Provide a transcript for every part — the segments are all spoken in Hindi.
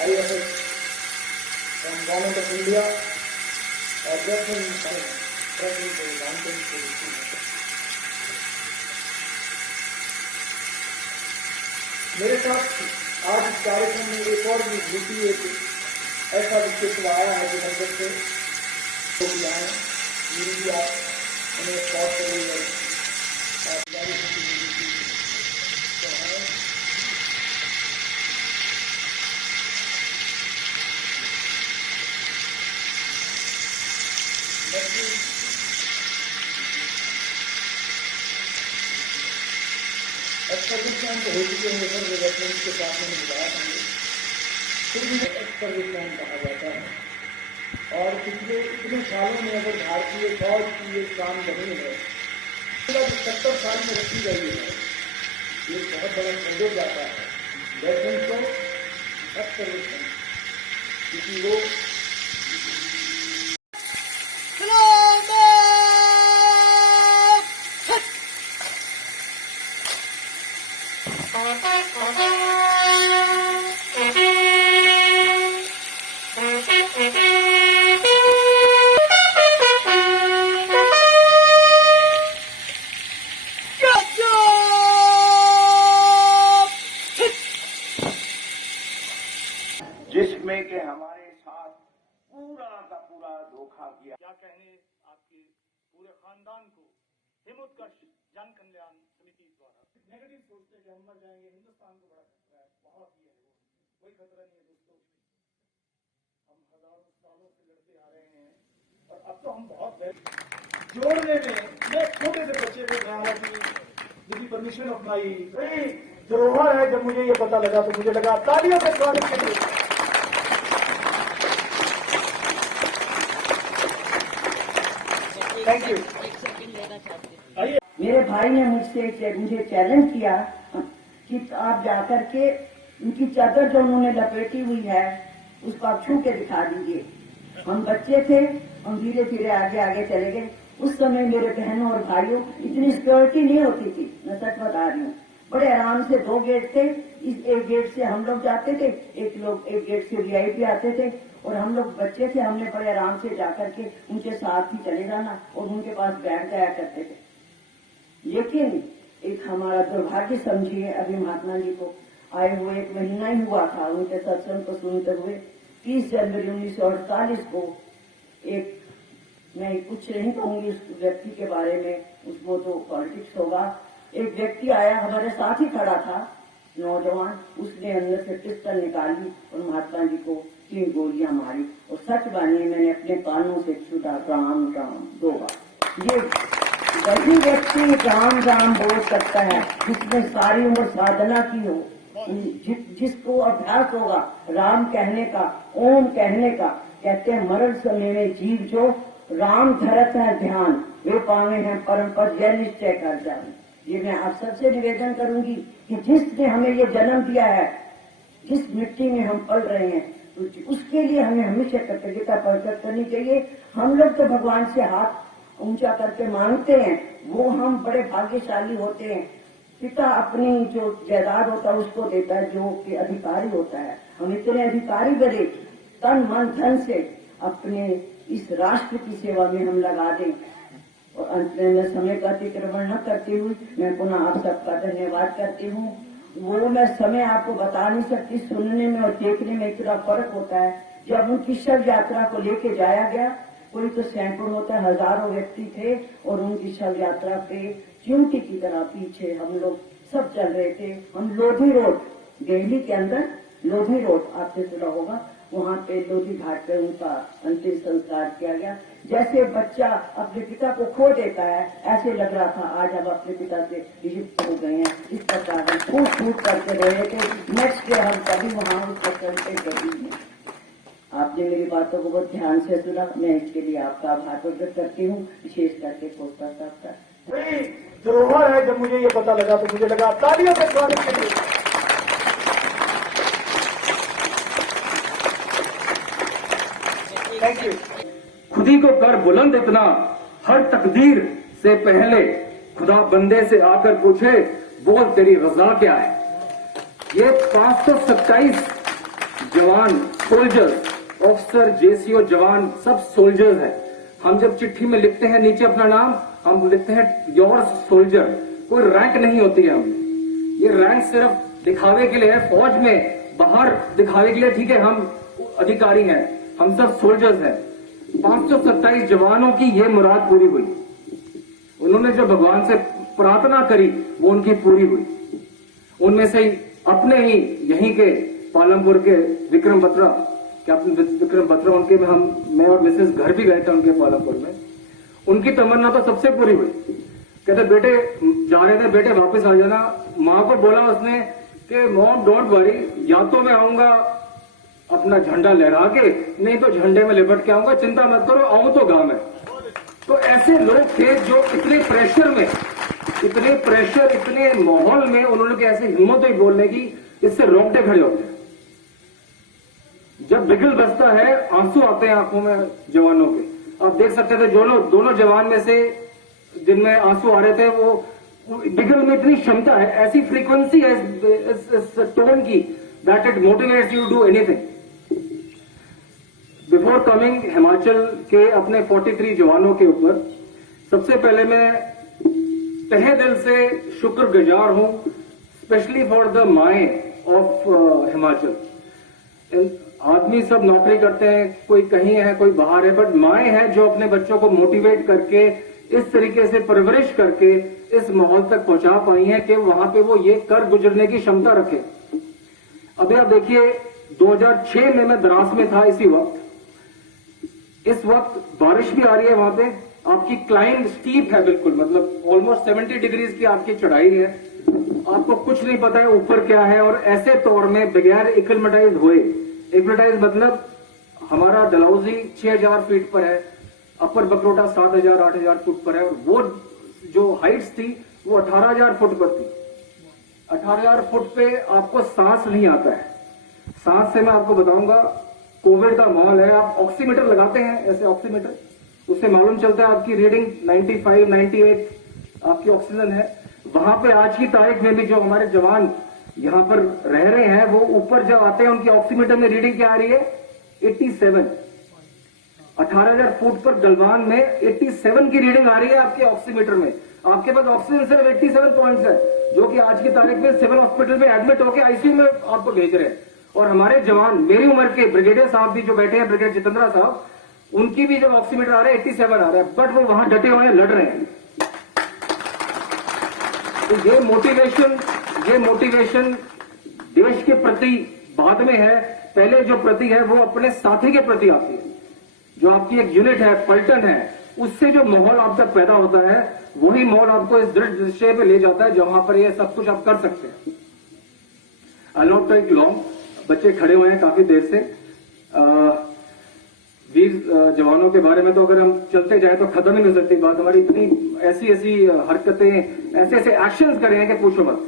IFS from Government of India addressing present to mountains to the sea. मेरे साथ आज इस कार्यक्रम में एक और भी ड्यूटी एक ऐसा विषय आया है जो नजर से लोग आए मीडिया उन्हें स्पॉट कर रही है सर्विसमैन तो हो चुके हैं सर डेवलपमेंट के साथ मैंने बताया था फिर भी सर्विसमैन कहा जाता है और पिछले इतने सालों में अगर भारतीय फौज की ये काम बनी है 70 साल में रखी गई है ये बहुत बड़ा संदेश जाता है वेटरन को एक्स सर्विसमैन क्योंकि वो जिसमें के हमारे साथ पूरा का पूरा धोखा किया। क्या कहने आपके पूरे खानदान को हिम्मतकश जन कल्याण समिति द्वारा नेगेटिव सोचते कि हम मर जाएंगे, हिंदुस्तान को बड़ा खतरा है, बहुत ही है वो, कोई खतरा नहीं है दोस्तों। हम हजारों सालों से लड़ते आ रहे हैं और अब तो हम बहुत जोड़ने में मैं छोटे से बच्चे को कहा कि यदि परमिशन ऑफ माई धरोहर है। जब मुझे ये पता लगा तो मुझे लगा तालियों से स्वागत के लिए। Thank you. मेरे भाई ने मुझे चैलेंज किया कि आप जाकर के उनकी चादर जो उन्होंने लपेटी हुई है उसको आप छू के दिखा दीजिए। हम बच्चे थे, हम धीरे धीरे आगे आगे चले गए। उस समय मेरे बहनों और भाइयों इतनी सिक्योरिटी नहीं होती थी, मैं सच बता रही हूँ। बड़े आराम से 2 गेट थे, इस एक गेट से हम लोग जाते थे, एक गेट से VIP आते थे और हम लोग बच्चे थे, हमने बड़े आराम से जाकर के उनके साथ ही चले जाना और उनके पास बैठ जाया करते थे। लेकिन एक हमारा दुर्भाग्य समझिए, अभी महात्मा जी को आए हुए 1 महीना ही हुआ था, उनके सत्संग को सुनते हुए 30 जनवरी 1948 को एक, मैं कुछ नहीं कहूंगी उस व्यक्ति के बारे में, उसको तो पॉलिटिक्स होगा, एक व्यक्ति आया हमारे साथ ही खड़ा था, नौजवान, उसने अंदर से पिस्टल निकाली और महात्मा जी को 3 गोलियां मारी। और सच मानिए मैंने अपने कानों से छूटा राम राम 2 बार। ये वही व्यक्ति राम राम बोल सकता है जिसने सारी उम्र साधना की हो, जिसको अभ्यास होगा राम कहने का, ओम कहने का, कहते हैं मरण समय में जीव जो राम धरत है ध्यान, वे पावे हैं परम पद यह निश्चय कर जाए। ये मैं आप सबसे निवेदन करूंगी कि जिसने हमें ये जन्म दिया है, जिस मिट्टी में हम पल रहे हैं, तो उसके लिए हमें हमेशा कृतज्ञता प्रकट करनी चाहिए। हम लोग तो भगवान से हाथ ऊंचा करके मांगते हैं, वो हम बड़े भाग्यशाली होते हैं। पिता अपनी जो जायदाद होता है उसको देता है जो कि अधिकारी होता है। हम इतने अधिकारी बने, तन मन धन से अपने इस राष्ट्र की सेवा में हम लगा दें। और अंत में मैं समय का अतिक्रमण न करती हुई मैं पुनः आप सबका धन्यवाद करती हूँ। वो मैं समय आपको बता नहीं सकती, सुनने में और देखने में इतना फर्क होता है। जब उनकी शव यात्रा को लेके जाया गया, कोई तो सैकड़ों होता है, हजारों व्यक्ति थे और उनकी शव यात्रा पे चिमटी की तरह पीछे हम लोग सब चल रहे थे। हम लोधी रोड, दिल्ली के अंदर लोधी रोड आपने सुना होगा, वहाँ पे लोधी घाट पे उनका अंतिम संस्कार किया गया। जैसे बच्चा अपने पिता को खो देता है, ऐसे लग रहा था आज हम अपने पिता से विमुक्त हो गए हैं। इस प्रकार हम फूट फूट करके रहे थे। नेक्स्ट डे हम सभी वहाँ उस प्रकरण पे गए हैं। आपने मेरी बातों को बहुत ध्यान से सुना, मैं इसके लिए आपका आभार प्रकट करती हूँ, विशेष करके कोस्टा साहब का। बड़ी धरोहर है। जब मुझे ये पता लगा तो मुझे लगा तालियों से स्वागत करिए। Thank you. खुदी को कर बुलंद इतना, हर तकदीर से पहले खुदा बंदे से आकर पूछे बोल तेरी रजा क्या है। ये 527 जवान सोल्जर्स, ऑफिसर, जेसीओ जवान, सब सोल्जर्स हैं। हम जब चिट्ठी में लिखते हैं नीचे अपना नाम, हम लिखते हैं योर सोल्जर। कोई रैंक नहीं होती है हमने। ये रैंक सिर्फ दिखावे के लिए है। फौज में बाहर दिखावे के लिए ठीक है, हम अधिकारी हैं, हम सब सोल्जर्स हैं। 527 जवानों की ये मुराद पूरी हुई। उन्होंने जो भगवान से प्रार्थना करी वो उनकी पूरी हुई। उनमें से अपने ही यहीं के पालमपुर के विक्रम बत्रा, कैप्टन विक्रम बत्रा, उनके में मैं और मिसेस घर भी गए थे उनके पालमपुर में। उनकी तमन्ना तो सबसे पूरी हुई। कहते बेटे जा रहे थे, बेटे वापस आ जाना। माँ को बोला उसने कि मॉम डोंट वरी, या तो मैं आऊंगा अपना झंडा लहरा के, नहीं तो झंडे में लिपट के आऊंगा, चिंता मत करो, आऊं तो गांव में। तो ऐसे लोग थे जो इतने प्रेशर में, इतने माहौल में उन्होंने ऐसे हिम्मत हुई बोलने की, इससे रोंगटे खड़े होते हैं। जब बिगल बजता है आंसू आते हैं आंखों में जवानों के। आप देख सकते थे जो लोग, दोनों जवान में से जिनमें आंसू आ रहे थे, वो बिगल में इतनी क्षमता है, ऐसी फ्रीक्वेंसी है इस टोन की, that it motivates you do anything. Before coming Himachal के अपने 43 जवानों के ऊपर, सबसे पहले मैं तहे दिल से शुक्रगुजार हूं, स्पेशली फॉर द माए ऑफ हिमाचल। आदमी सब नौकरी करते हैं, कोई कहीं है कोई बाहर है, बट माए है जो अपने बच्चों को मोटिवेट करके, इस तरीके से परवरिश करके इस माहौल तक पहुंचा पाई है कि वहां पे वो ये कर गुजरने की क्षमता रखे। अभी आप देखिए 2006 में मैं द्रास में था, इस वक्त बारिश भी आ रही है वहां पे। आपकी क्लाइंब स्टीप है बिल्कुल, मतलब ऑलमोस्ट 70 डिग्रीज की आपकी चढ़ाई है। आपको कुछ नहीं पता है ऊपर क्या है, और ऐसे तौर में बगैर एक्लिमेटाइज हुए, एक्लिमेटाइज मतलब हमारा डलहौजी 6000 फीट पर है, अपर बकरोटा 7000-8000 फुट पर है, और वो जो हाइट्स थी वो 18000 फुट पर थी। 18000 फुट पे आपको सांस नहीं आता है। सांस से मैं आपको बताऊंगा, कोविड का माहौल है, आप ऑक्सीमीटर लगाते हैं, ऐसे ऑक्सीमीटर, उससे मालूम चलता है आपकी रीडिंग 95, 98 आपकी ऑक्सीजन है। वहां पे आज की तारीख में भी जो हमारे जवान यहां पर रह रहे हैं, वो ऊपर जब आते हैं उनकी ऑक्सीमीटर में रीडिंग क्या आ रही है? 87। 18000 फुट पर गलवान में 87 की रीडिंग आ रही है आपके ऑक्सीमीटर में। आपके पास ऑक्सीजन सिर्फ 87 पॉइंट्स है, जो कि आज की तारीख में सिविल हॉस्पिटल में एडमिट होकर आईसीयू में आपको भेज रहे हैं। और हमारे जवान, मेरी उम्र के ब्रिगेडियर साहब भी जो बैठे हैं, ब्रिगेडियर जितेंद्र साहब, उनकी भी जो ऑक्सीमीटर आ रहा है 87 आ रहा है, बट वो वहां डटे हुए लड़ रहे हैं। तो ये मोटिवेशन देश के प्रति बाद में है, पहले जो प्रति है वो अपने साथी के प्रति आती है। जो आपकी एक यूनिट है, पलटन है, उससे जो माहौल आप तक पैदा होता है, वही माहौल आपको इस दृढ़ निश्चय पे ले जाता है जहां पर ये सब कुछ आप कर सकते हैं। आई नॉट टेक लॉन्ग, बच्चे खड़े हुए हैं काफी देर से। वीर जवानों के बारे में तो अगर हम चलते जाए तो खत्म ही नहीं हो सकती बात। हमारी इतनी ऐसी हरकतें, ऐसे एक्शंस करे हैं कि पूछो मत।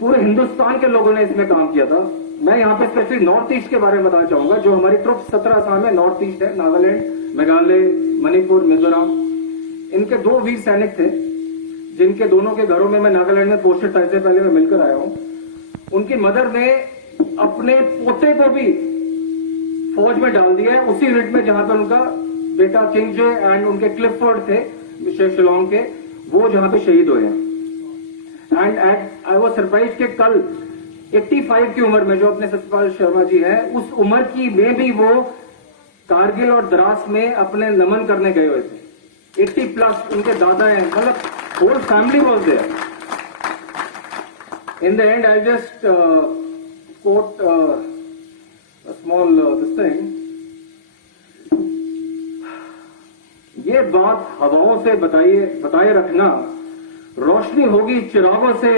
पूरे हिंदुस्तान के लोगों ने इसमें काम किया था। मैं यहाँ पे स्पेशली नॉर्थ ईस्ट के बारे में बताना चाहूंगा। जो हमारी ट्रुप 17 असम है, नॉर्थ ईस्ट है, नागालैंड, मेघालय, मणिपुर, मिजोरम। इनके 2 वीर सैनिक थे जिनके दोनों के घरों में मैं नागालैंड में पोस्टेड था, इससे पहले मैं मिलकर आया हूं। उनकी मदर ने अपने पोते को भी फौज में डाल दिया है, उसी यूनिट में जहां पर उनका बेटा किंगजे एंड उनके क्लिफोर्ड थे शिलोंग के, वो जहां पे शहीद हुए हैं। एंड आई वाज सरप्राइज कि कल 85 की उम्र में जो अपने सत्यपाल शर्मा जी हैं, उस उम्र की में भी वो कारगिल और द्रास में अपने नमन करने गए हुए थे। 80 प्लस उनके दादा हैं, मतलब whole family was there. In the end I just got a small this thing. ये बात हवाओं से बताए रखना, रोशनी होगी चिरागों से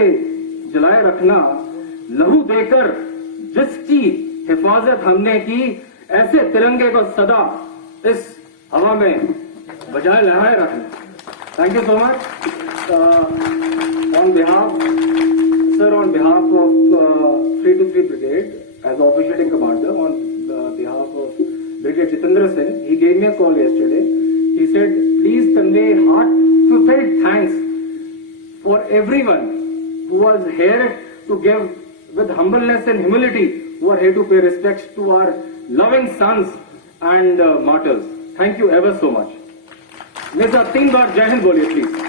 जलाए रखना, लहू देकर जिसकी हिफाजत हमने की, ऐसे तिरंगे को सदा इस हवा में बजाय लहराए रखना। Thank you so much on behalf of 323 Brigade. As officiating commander on behalf of Brigadier Jitendra Singh, he gave me a call yesterday. He said, please convey heartfelt thanks for everyone who was here to give with humbleness and humility, who are here to pay respects to our loving sons and martyrs. Thank you ever so much. Mr. 3 बार जय हिंद बोलिए प्लीज।